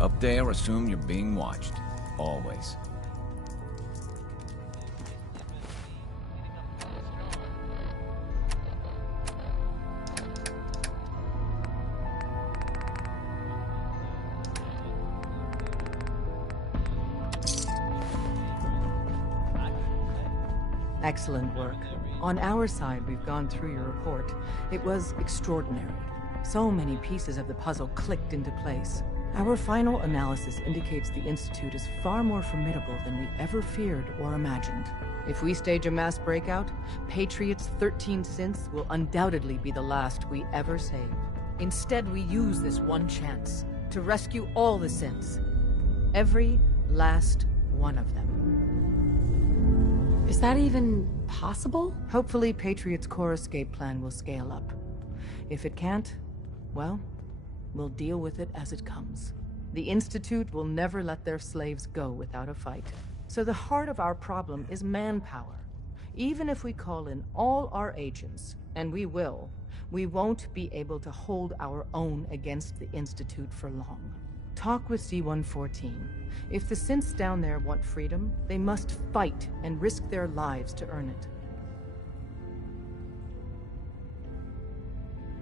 Up there, assume you're being watched. Always. Excellent work. On our side, we've gone through your report. It was extraordinary. So many pieces of the puzzle clicked into place. Our final analysis indicates the Institute is far more formidable than we ever feared or imagined. If we stage a mass breakout, Patriot's 13 synths will undoubtedly be the last we ever save. Instead, we use this one chance to rescue all the synths. Every last one of them. Is that even possible? Hopefully, Patriot's core escape plan will scale up. If it can't, well, we'll deal with it as it comes. The Institute will never let their slaves go without a fight. So the heart of our problem is manpower. Even if we call in all our agents, and we will, we won't be able to hold our own against the Institute for long. Talk with C-114. If the synths down there want freedom, they must fight and risk their lives to earn it.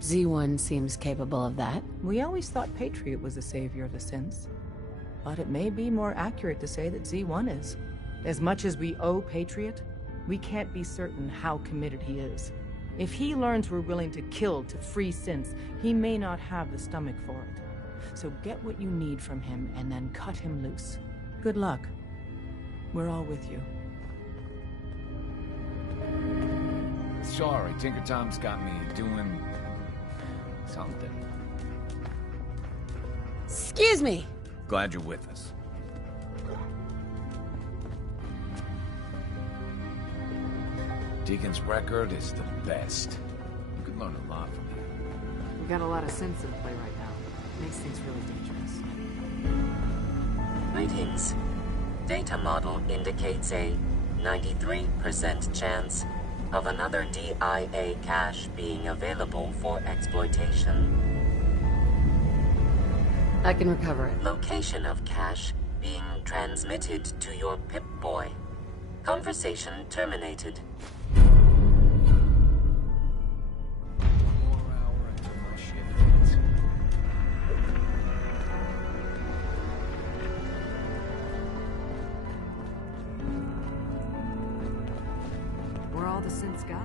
Z1 seems capable of that. We always thought Patriot was the savior of the synths. But it may be more accurate to say that Z1 is. As much as we owe Patriot, we can't be certain how committed he is. If he learns we're willing to kill to free synths, he may not have the stomach for it. So get what you need from him and then cut him loose. Good luck. We're all with you. Sorry, Tinker Tom's got me doing... something. Excuse me! Glad you're with us. Deacon's record is the best. You could learn a lot from him. We got a lot of synths in play right now. Makes things really dangerous. Ratings. Data model indicates a 93% chance of another DIA cache being available for exploitation. I can recover it. Location of cache being transmitted to your Pip-Boy. Conversation terminated. Where all the synths got?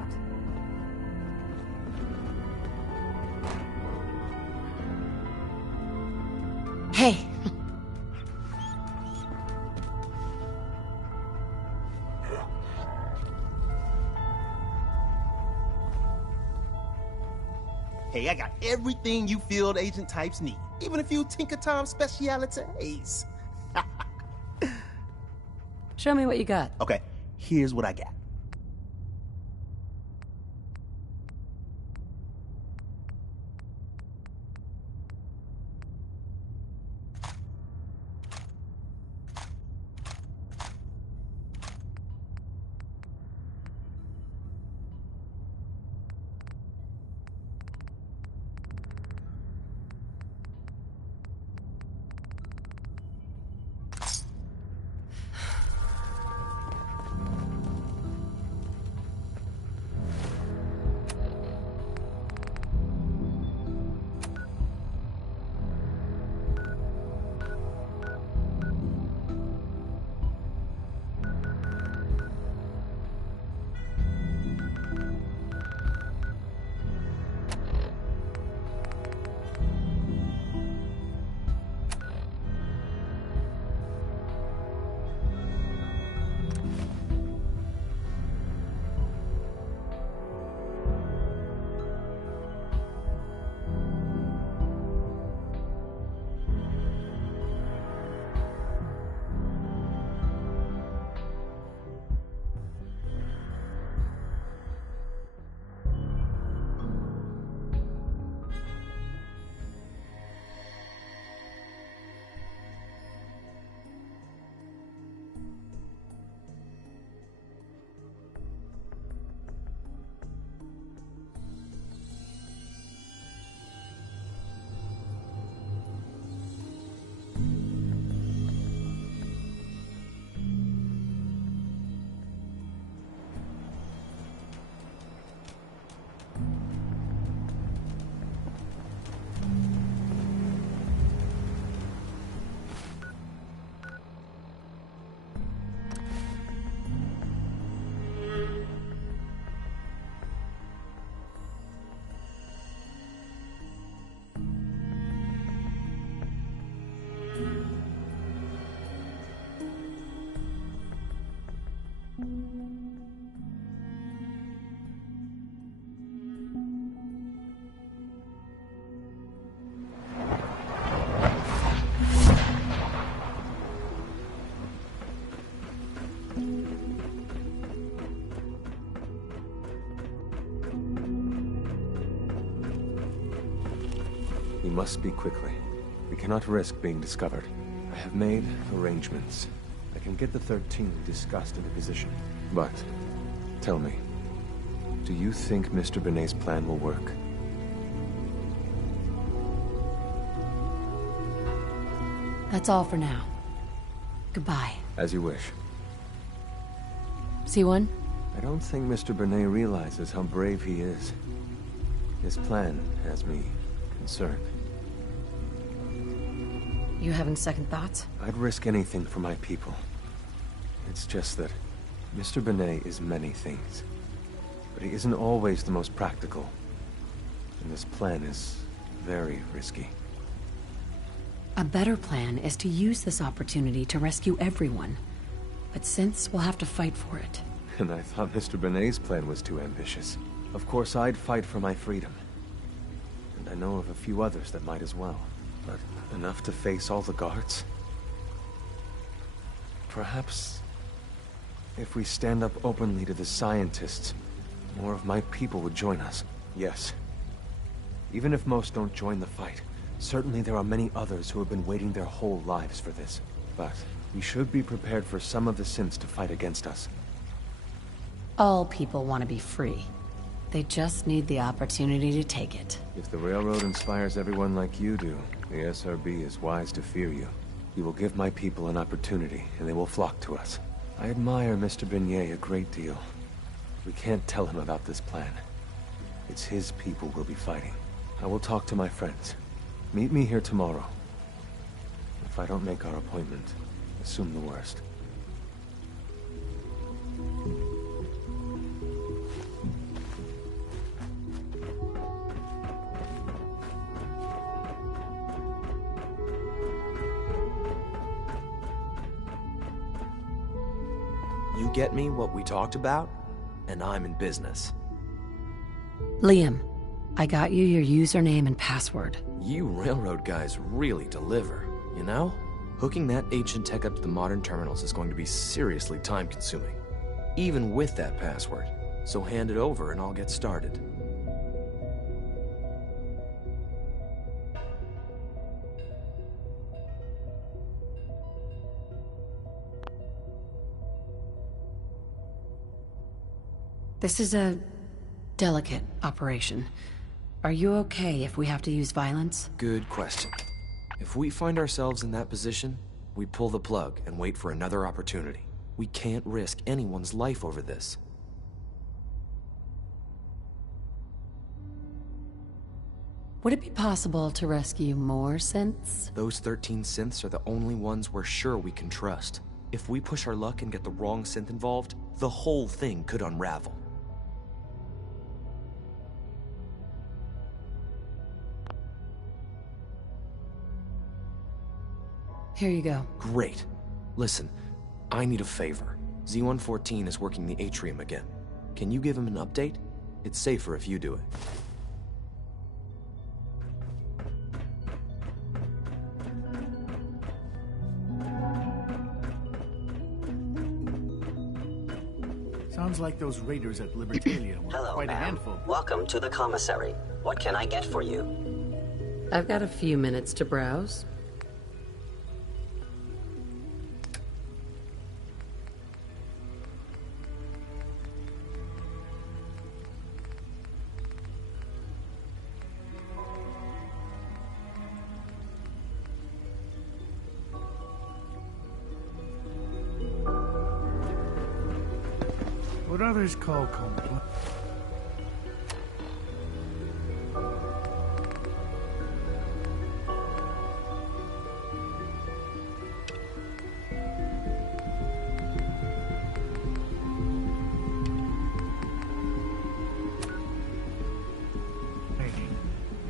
Hey! Hey, I got everything you field agent types need. Even a few Tinker Tom specialities. Show me what you got. Okay, here's what I got. must speak quickly. We cannot risk being discovered. I have made arrangements. I can get the 13 discussed into position. But, tell me, do you think Mr. Benet's plan will work? That's all for now. Goodbye. As you wish. C1? I don't think Mr. Benet realizes how brave he is. His plan has me concerned. You having second thoughts? I'd risk anything for my people. It's just that Mr. Benet is many things, but he isn't always the most practical. And this plan is very risky. A better plan is to use this opportunity to rescue everyone. But since we'll have to fight for it. And I thought Mr. Benet's plan was too ambitious. Of course, I'd fight for my freedom. And I know of a few others that might as well. But enough to face all the guards? Perhaps if we stand up openly to the scientists, more of my people would join us. Yes. Even if most don't join the fight, certainly there are many others who have been waiting their whole lives for this. But we should be prepared for some of the synths to fight against us. All people want to be free. They just need the opportunity to take it. If the Railroad inspires everyone like you do, the SRB is wise to fear you. You will give my people an opportunity, and they will flock to us. I admire Mr. Benet a great deal. We can't tell him about this plan. It's his people we'll be fighting. I will talk to my friends. Meet me here tomorrow. If I don't make our appointment, assume the worst. You get me what we talked about, and I'm in business. Liam, I got you your username and password. You railroad guys really deliver, you know? Hooking that ancient tech up to the modern terminals is going to be seriously time-consuming, even with that password. So hand it over and I'll get started. This is a delicate operation. Are you okay if we have to use violence? Good question. If we find ourselves in that position, we pull the plug and wait for another opportunity. We can't risk anyone's life over this. Would it be possible to rescue more synths? Those 13 synths are the only ones we're sure we can trust. If we push our luck and get the wrong synth involved, the whole thing could unravel. Here you go. Great. Listen, I need a favor. Z-114 is working the atrium again. Can you give him an update? It's safer if you do it. Sounds like those raiders at Libertalia were Hello, quite a ma'am. handful. Welcome to the commissary. What can I get for you? I've got a few minutes to browse. What others call complex.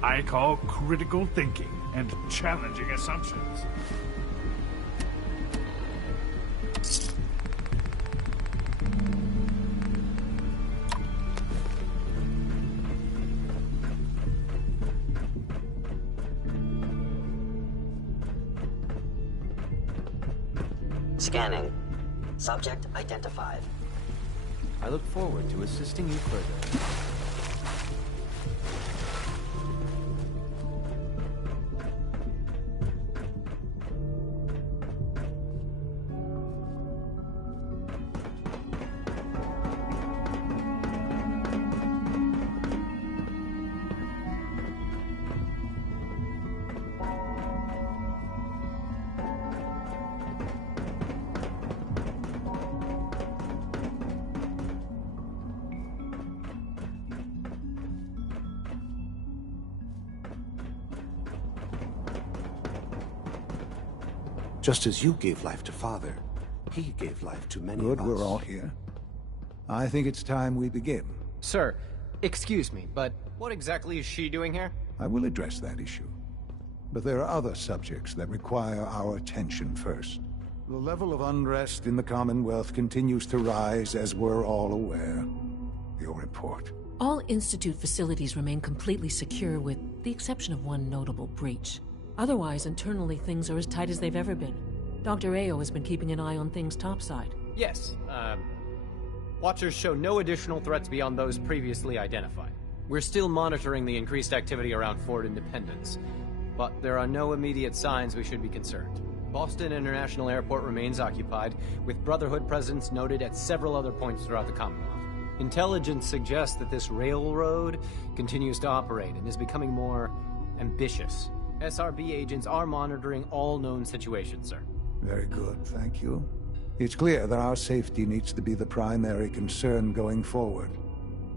I call critical thinking and challenging assumptions. Scanning. Subject identified. I look forward to assisting you further. Just as you gave life to Father, he gave life to many Good, of us. we're all here. I think it's time we begin. Sir, excuse me, but what exactly is she doing here? I will address that issue. But there are other subjects that require our attention first. The level of unrest in the Commonwealth continues to rise, as we're all aware. Your report. All Institute facilities remain completely secure with the exception of one notable breach. Otherwise, internally things are as tight as they've ever been. Dr. Ayo has been keeping an eye on things topside. Yes, Watchers show no additional threats beyond those previously identified. We're still monitoring the increased activity around Fort Independence, but there are no immediate signs we should be concerned. Boston International Airport remains occupied, with Brotherhood presence noted at several other points throughout the Commonwealth. Intelligence suggests that this railroad continues to operate and is becoming more ambitious. SRB agents are monitoring all known situations, sir. Very good, thank you. It's clear that our safety needs to be the primary concern going forward.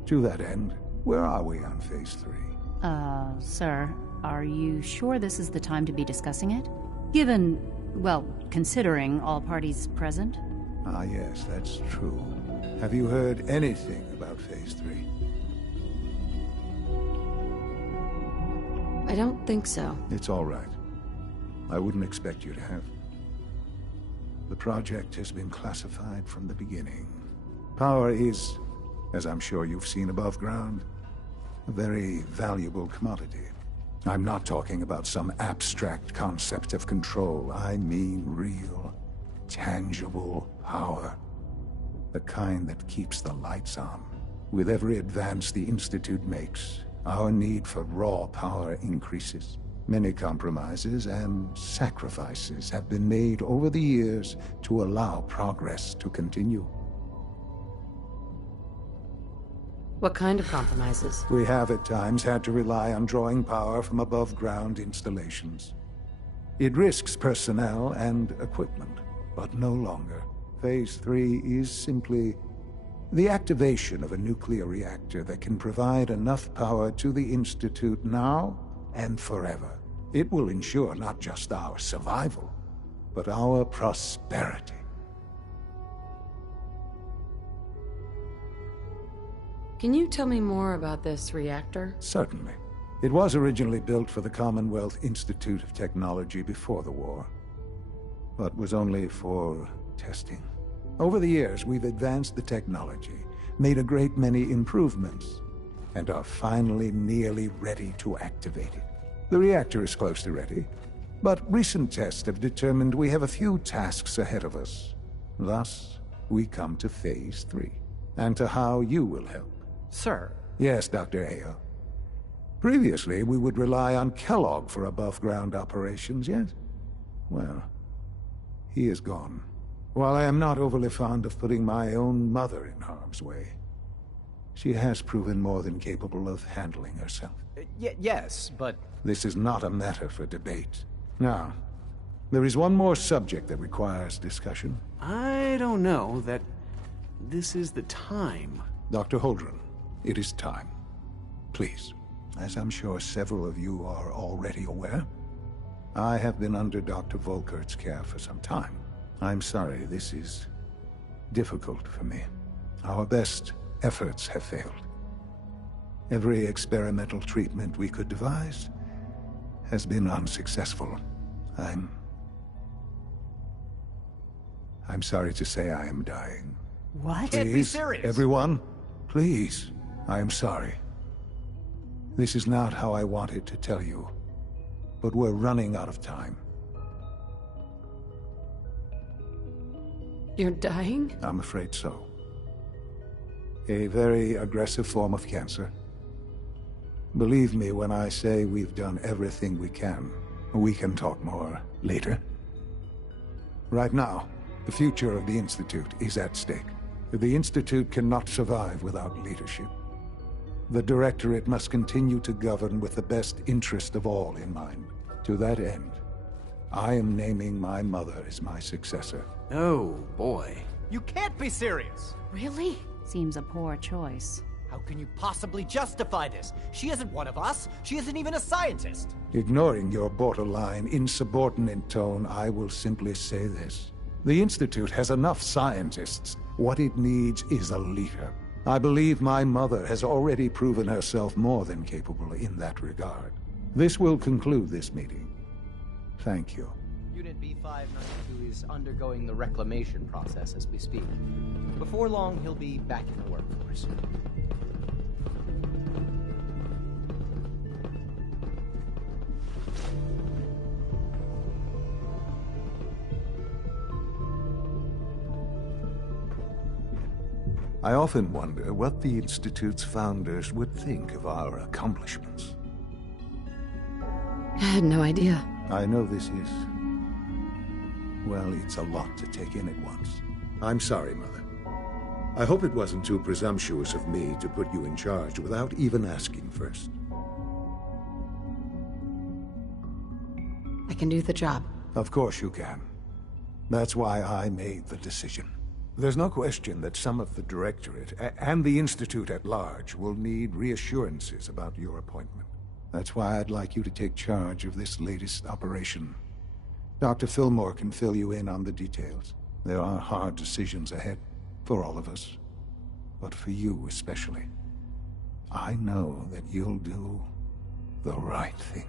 To that end, where are we on Phase 3? Sir, are you sure this is the time to be discussing it? Given, well, considering all parties present? Ah, yes, that's true. Have you heard anything about Phase 3? I don't think so. It's all right. I wouldn't expect you to have. The project has been classified from the beginning. Power is, as I'm sure you've seen above ground, a very valuable commodity. I'm not talking about some abstract concept of control. I mean real, tangible power. The kind that keeps the lights on. With every advance the Institute makes, our need for raw power increases. Many compromises and sacrifices have been made over the years to allow progress to continue. What kind of compromises? We have at times had to rely on drawing power from above-ground installations. It risks personnel and equipment, but no longer. Phase 3 is simply the activation of a nuclear reactor that can provide enough power to the Institute now and forever. It will ensure not just our survival, but our prosperity. Can you tell me more about this reactor? Certainly. It was originally built for the Commonwealth Institute of Technology before the war, but was only for testing. Over the years, we've advanced the technology, made a great many improvements, and are finally nearly ready to activate it. The reactor is close to ready, but recent tests have determined we have a few tasks ahead of us. Thus, we come to Phase 3, and to how you will help. Sir? Yes, Dr. Ayo. Previously, we would rely on Kellogg for above-ground operations, yes? Well, he is gone. While I am not overly fond of putting my own mother in harm's way, she has proven more than capable of handling herself. Yes, but... This is not a matter for debate. Now, there is one more subject that requires discussion. I don't know that this is the time. Dr. Holdren, it is time. Please, as I'm sure several of you are already aware, I have been under Dr. Volkert's care for some time. I'm sorry, this is difficult for me. Our best efforts have failed. Every experimental treatment we could devise has been unsuccessful. I'm sorry to say I am dying. What? Please, Can't be serious. Everyone, please, I am sorry. This is not how I wanted to tell you, but we're running out of time. You're dying? I'm afraid so. A very aggressive form of cancer. Believe me when I say we've done everything we can. We can talk more later. Right now, the future of the Institute is at stake. The Institute cannot survive without leadership. The Directorate must continue to govern with the best interest of all in mind. To that end, I am naming my mother as my successor. Oh, boy. You can't be serious! Really? Seems a poor choice. How can you possibly justify this? She isn't one of us. She isn't even a scientist. Ignoring your borderline, insubordinate tone, I will simply say this. The Institute has enough scientists. What it needs is a leader. I believe my mother has already proven herself more than capable in that regard. This will conclude this meeting. Thank you. Unit B592 is undergoing the reclamation process as we speak. Before long, he'll be back in the workforce. I often wonder what the Institute's founders would think of our accomplishments. I had no idea. I know this is... well, it's a lot to take in at once. I'm sorry, Mother. I hope it wasn't too presumptuous of me to put you in charge without even asking first. I can do the job. Of course you can. That's why I made the decision. There's no question that some of the Directorate and the Institute at large will need reassurances about your appointment. That's why I'd like you to take charge of this latest operation. Dr. Fillmore can fill you in on the details. There are hard decisions ahead, for all of us. But for you especially. I know that you'll do the right thing.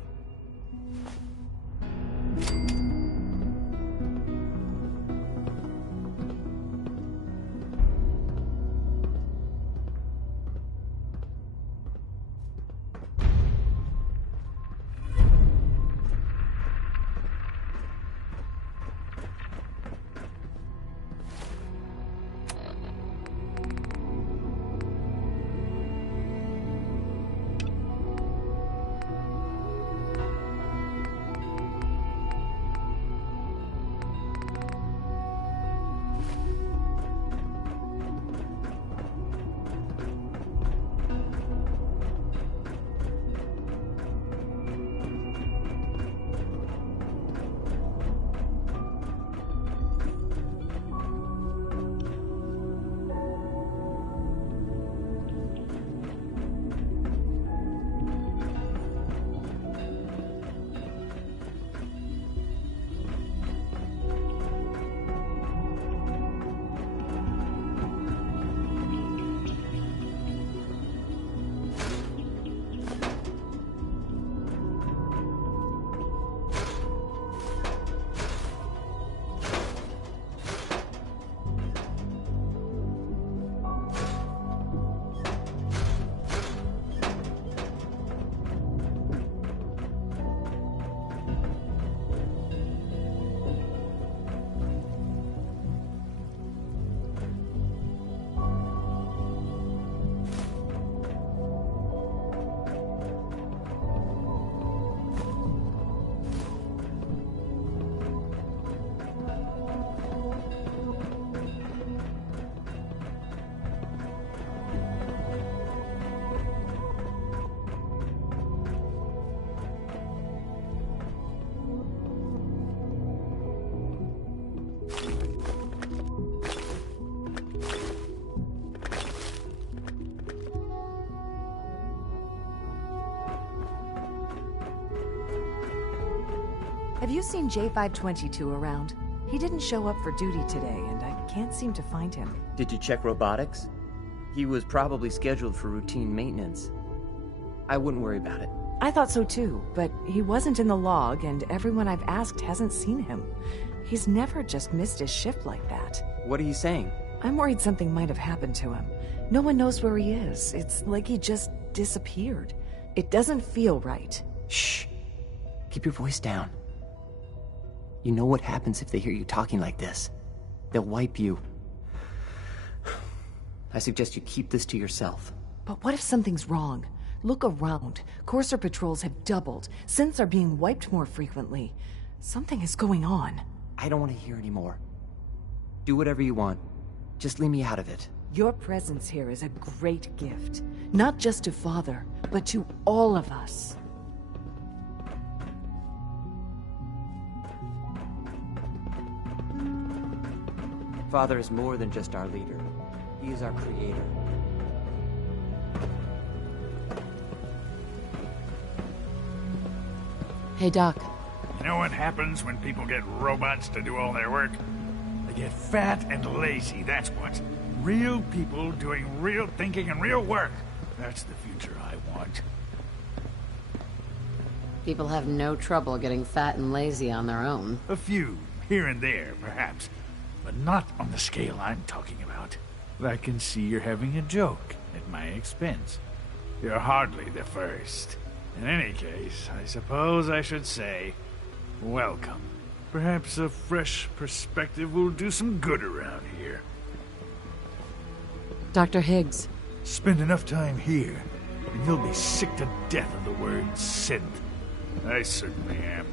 Have you seen J522 around? He didn't show up for duty today, and I can't seem to find him. Did you check robotics? He was probably scheduled for routine maintenance. I wouldn't worry about it. I thought so too, but he wasn't in the log, and everyone I've asked hasn't seen him. He's never just missed his shift like that. What are you saying? I'm worried something might have happened to him. No one knows where he is. It's like he just disappeared. It doesn't feel right. Shh. Keep your voice down. You know what happens if they hear you talking like this. They'll wipe you. I suggest you keep this to yourself. But what if something's wrong? Look around. Courser patrols have doubled. Synths are being wiped more frequently. Something is going on. I don't want to hear anymore. Do whatever you want. Just leave me out of it. Your presence here is a great gift. Not just to Father, but to all of us. Father is more than just our leader. He is our creator. Hey, Doc. You know what happens when people get robots to do all their work? They get fat and lazy, that's what. Real people doing real thinking and real work. That's the future I want. People have no trouble getting fat and lazy on their own. A few, here and there, perhaps. But not on the scale I'm talking about. I can see you're having a joke at my expense. You're hardly the first. In any case, I suppose I should say, welcome. Perhaps a fresh perspective will do some good around here. Dr. Higgs. Spend enough time here, and you'll be sick to death of the word synth. I certainly am.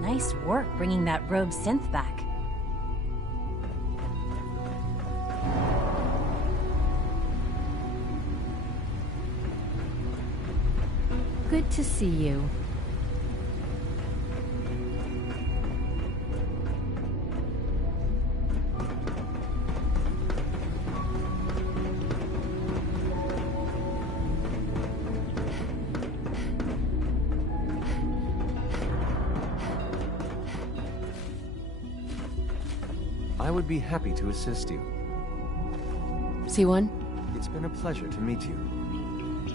Nice work bringing that rogue synth back. Good to see you. I would be happy to assist you. C1? It's been a pleasure to meet you.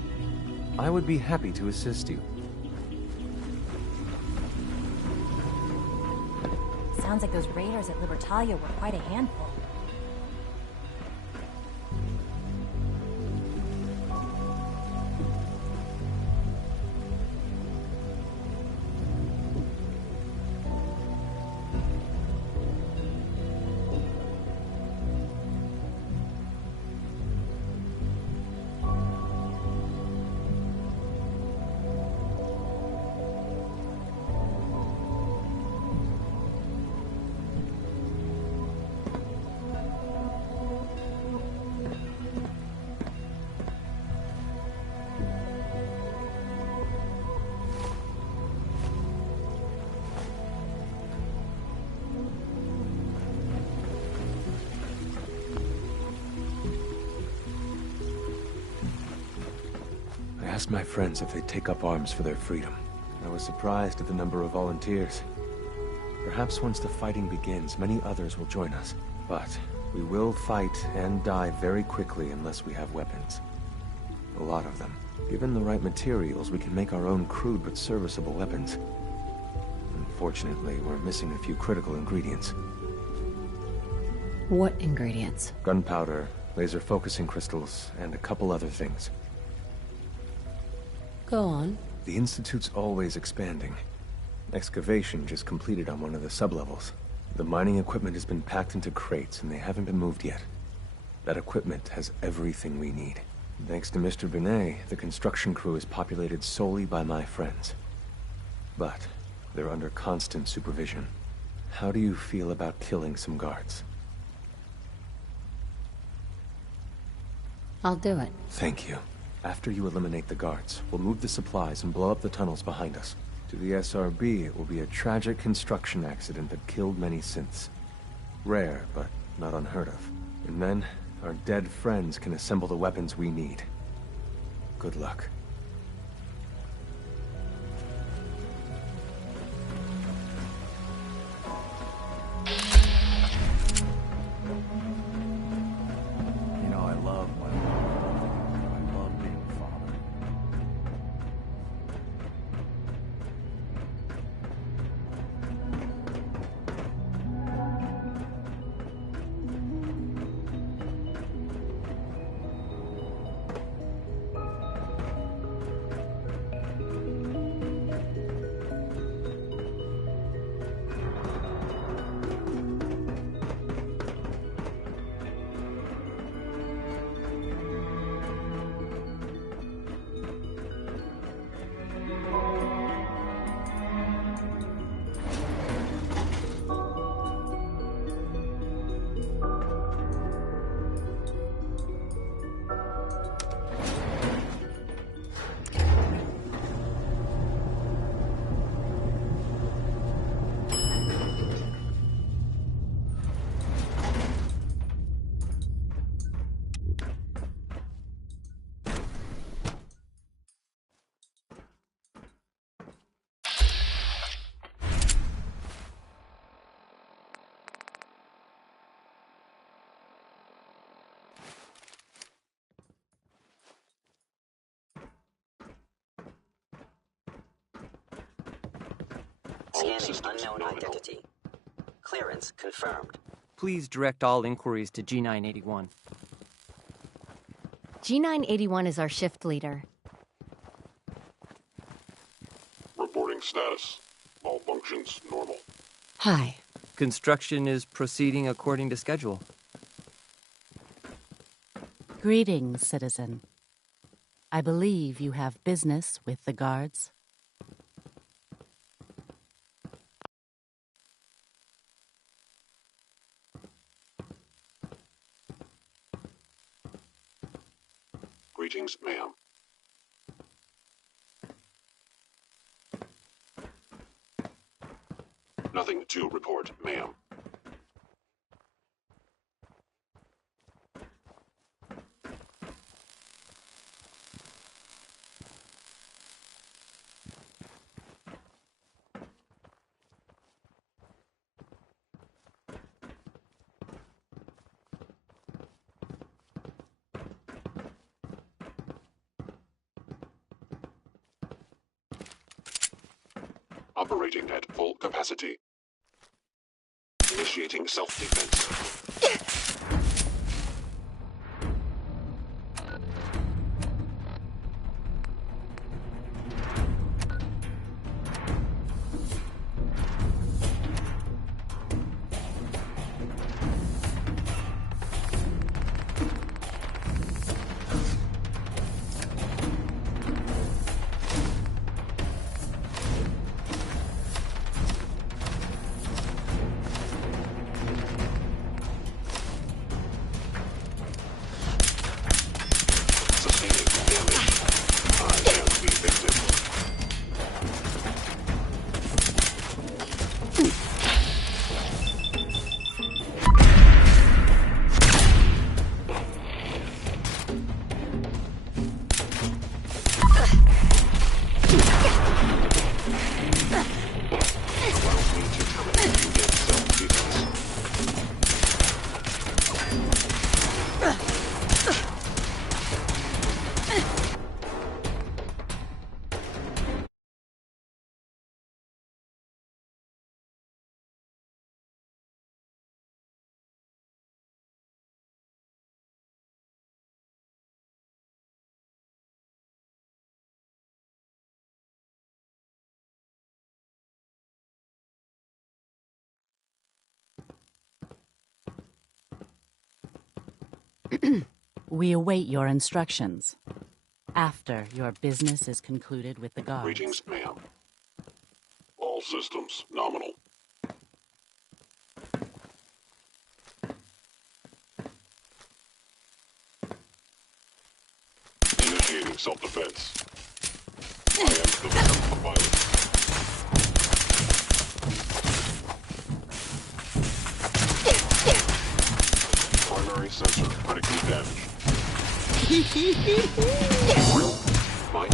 I would be happy to assist you. Sounds like those raiders at Libertalia were quite a handful. I asked my friends if they'd take up arms for their freedom. I was surprised at the number of volunteers. Perhaps once the fighting begins, many others will join us. But we will fight and die very quickly unless we have weapons. A lot of them. Given the right materials, we can make our own crude but serviceable weapons. Unfortunately, we're missing a few critical ingredients. What ingredients? Gunpowder, laser focusing crystals, and a couple other things. Go on. The Institute's always expanding. Excavation just completed on one of the sublevels. The mining equipment has been packed into crates, and they haven't been moved yet. That equipment has everything we need. Thanks to Mr. Binet, the construction crew is populated solely by my friends. But they're under constant supervision. How do you feel about killing some guards? I'll do it. Thank you. After you eliminate the guards, we'll move the supplies and blow up the tunnels behind us. To the SRB, it will be a tragic construction accident that killed many synths. Rare, but not unheard of. And then, our dead friends can assemble the weapons we need. Good luck. You know, I love my mom. I love being a father. Scanning unknown identity. Clearance confirmed. Please direct all inquiries to G981. G981 is our shift leader. Reporting status. All functions normal. Hi. Construction is proceeding according to schedule. Greetings, citizen. I believe you have business with the guards. Greetings, ma'am. Nothing to report, ma'am. Operating at full capacity. Initiating self-defense. We await your instructions. After your business is concluded with the guards. Greetings, ma'am. All systems nominal. Initiating self-defense. I am the victim of violence. Primary sensor critically damaged. My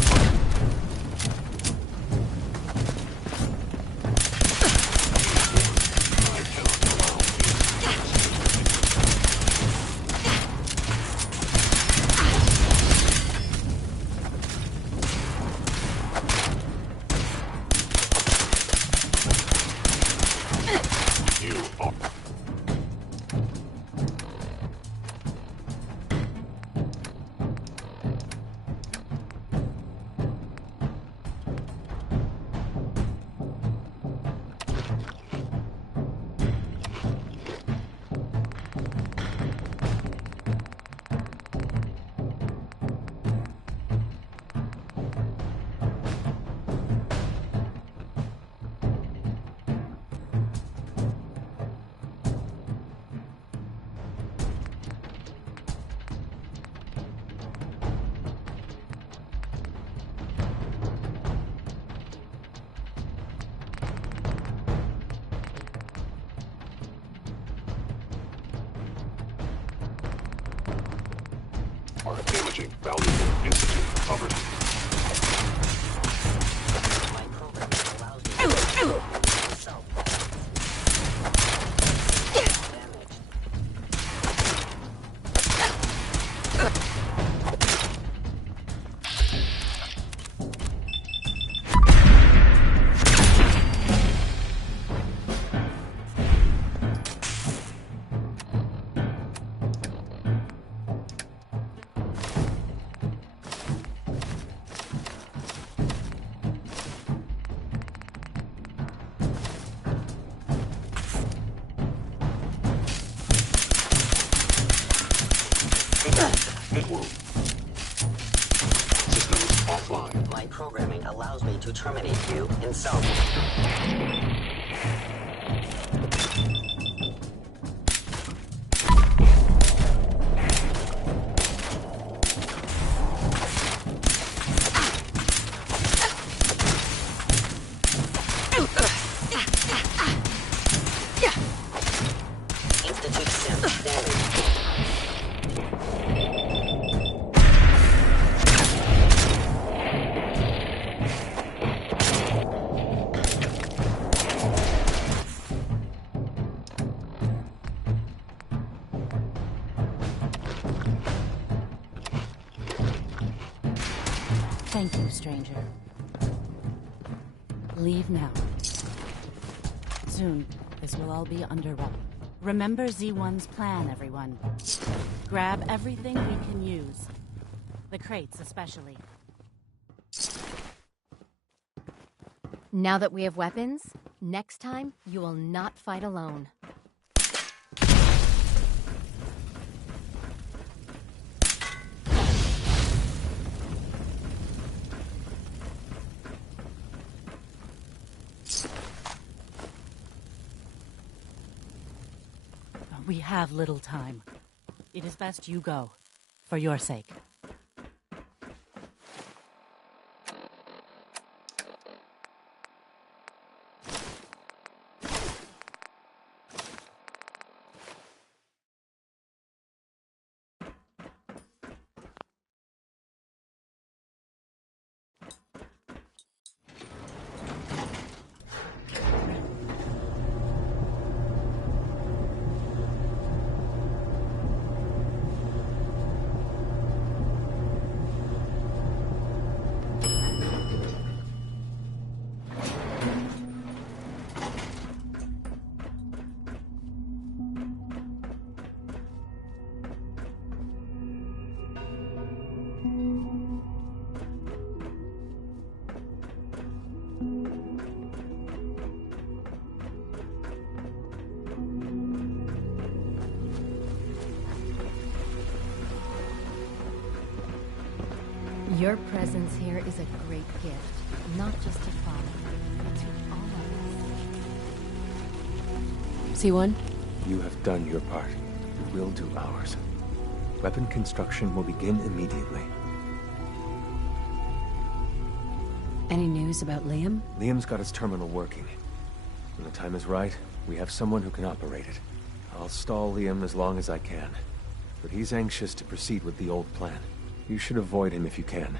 Damaging valuable institute covered. My program allows me to self. Systems offline. My programming allows me to terminate you in self. Institute sense damage. Thank you, stranger. Leave now. Soon, this will all be under wrap. Remember Z1's plan, everyone. Grab everything we can use. The crates, especially. Now that we have weapons, next time you will not fight alone. We have little time. It is best you go, for your sake. Your presence here is a great gift, not just to Father, but to all of us. C1? You have done your part. We'll do ours. Weapon construction will begin immediately. Any news about Liam? Liam's got his terminal working. When the time is right, we have someone who can operate it. I'll stall Liam as long as I can. But he's anxious to proceed with the old plan. You should avoid him if you can.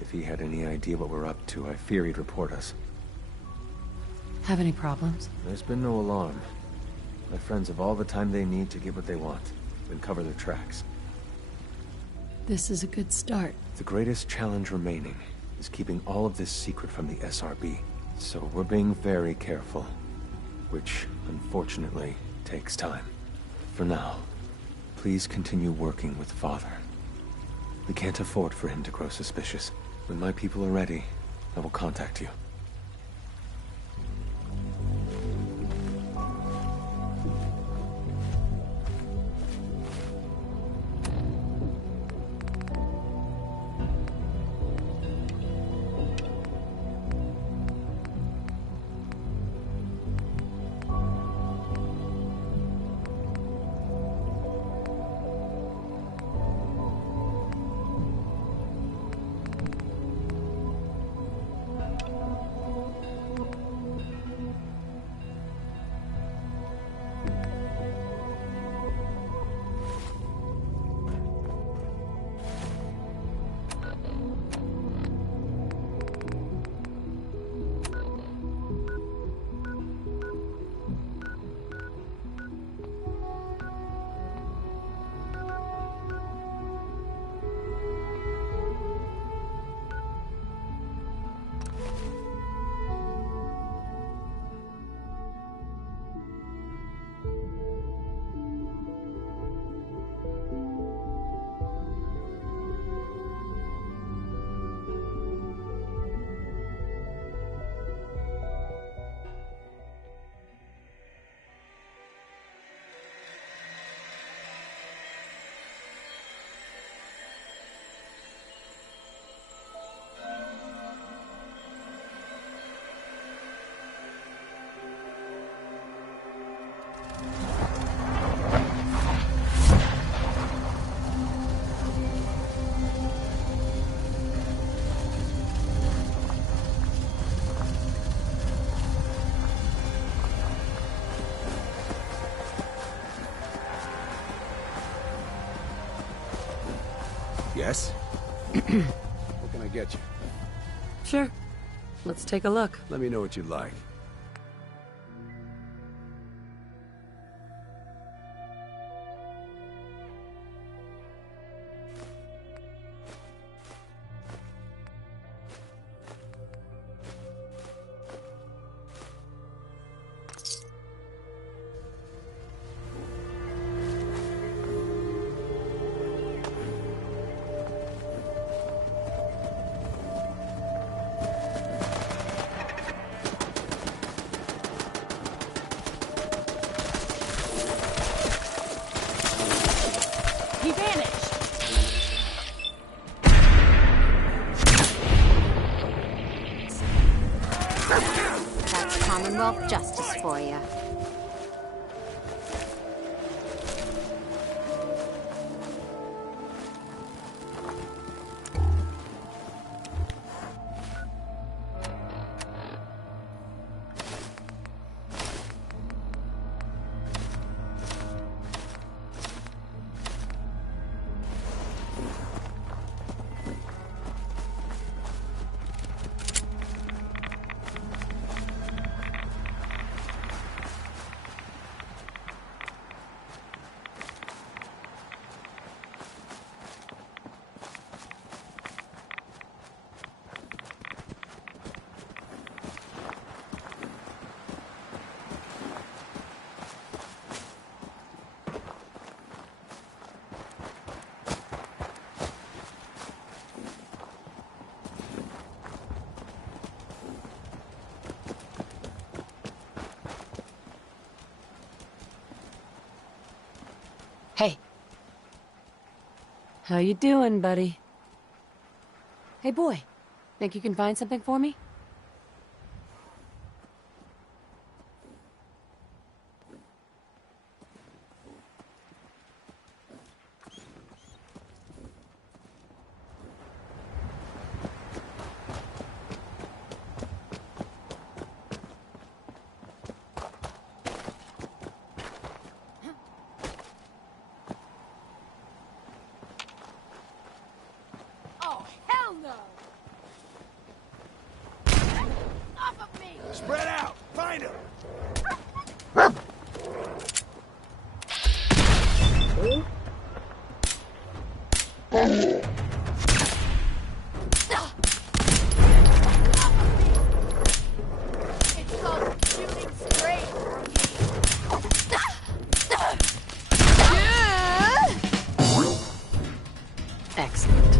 If he had any idea what we're up to, I fear he'd report us. Have any problems? There's been no alarm. My friends have all the time they need to get what they want, then cover their tracks. This is a good start. The greatest challenge remaining is keeping all of this secret from the SRB. So we're being very careful, which, unfortunately, takes time. For now, please continue working with Father. We can't afford for him to grow suspicious. When my people are ready, I will contact you. Yes? What can I get you? Sure. Let's take a look. Let me know what you like. He vanished! That's Commonwealth justice for you. Hey. How you doing, buddy? Hey boy, think you can find something for me? Oh, hell no! Off of me! Spread out! Find him! It's called shooting straight, Excellent.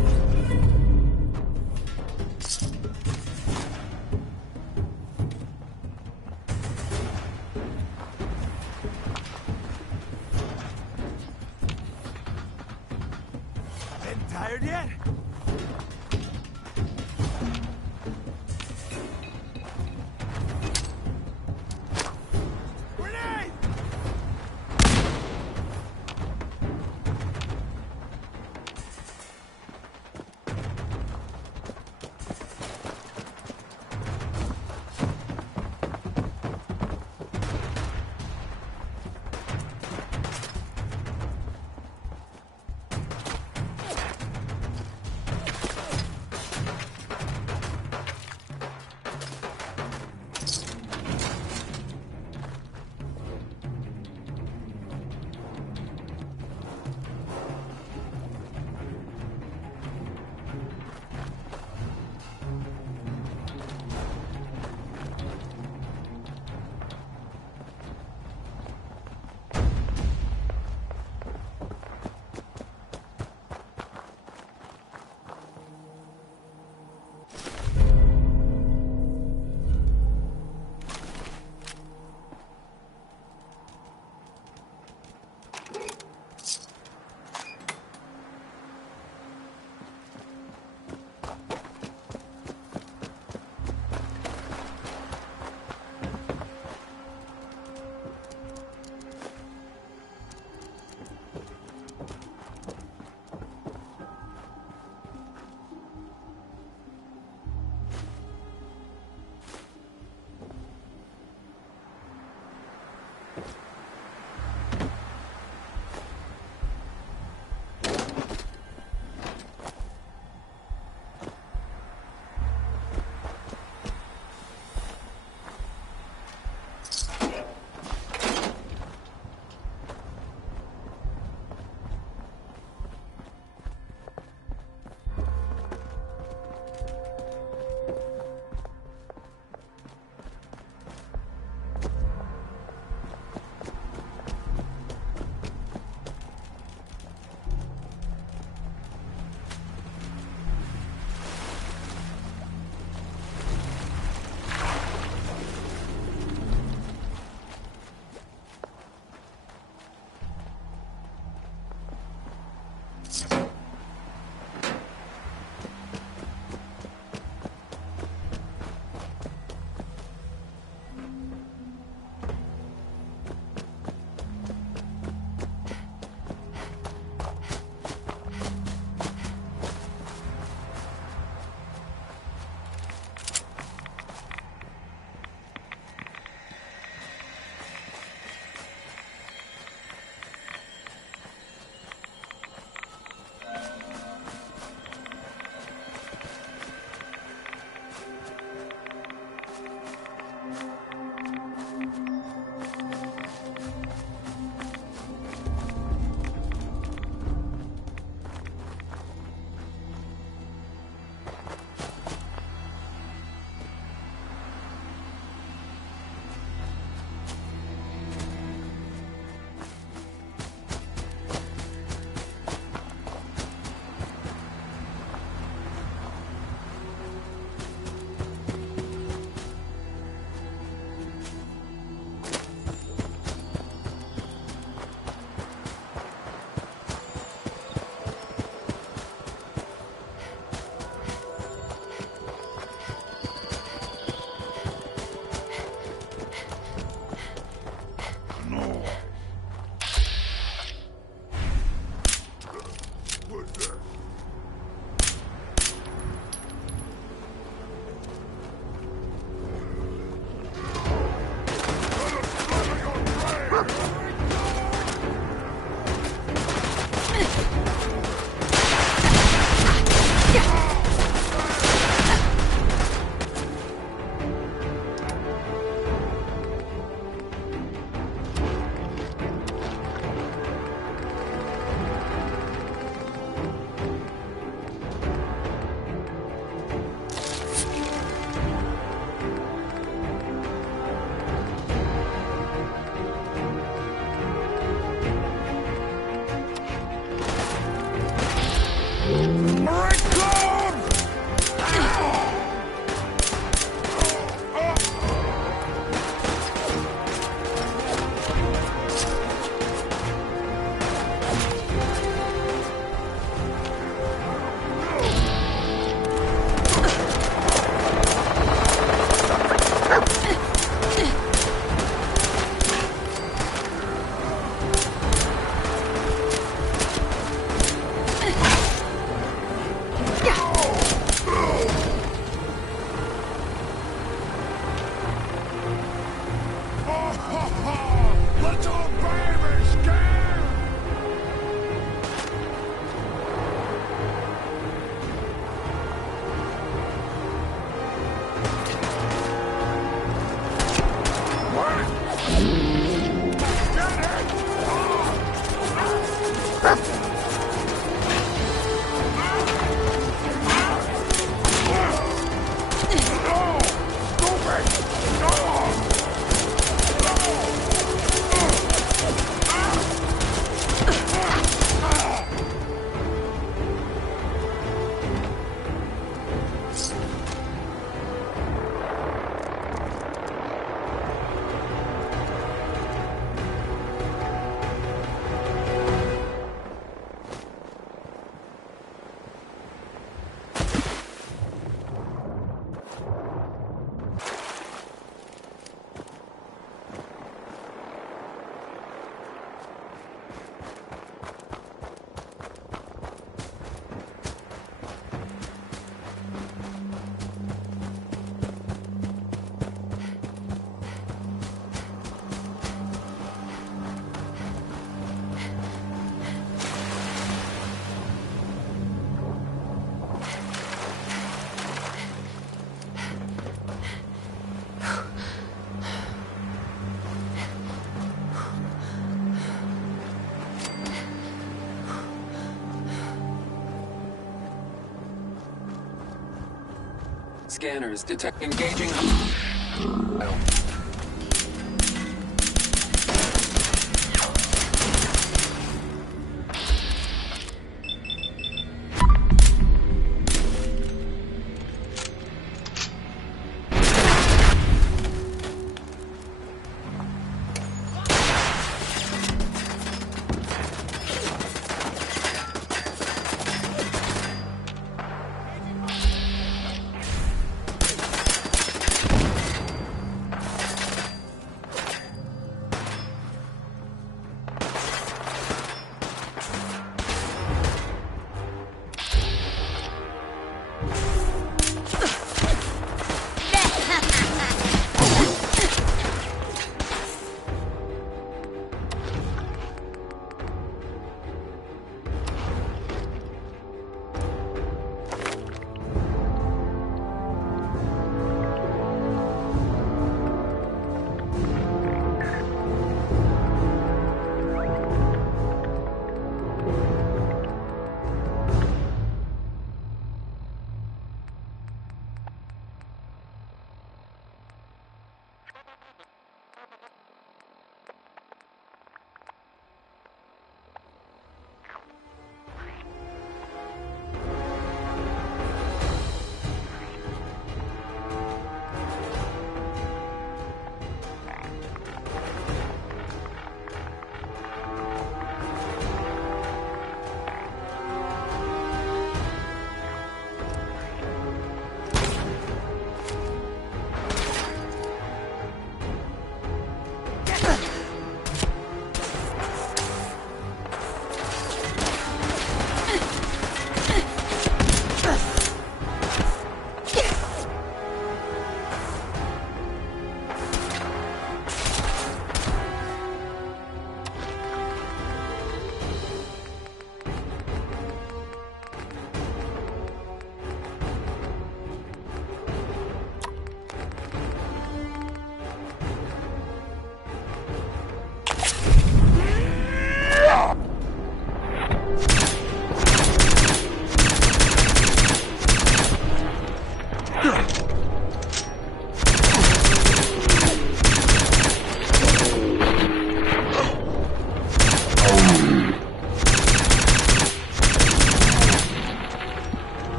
Scanners detect engaging.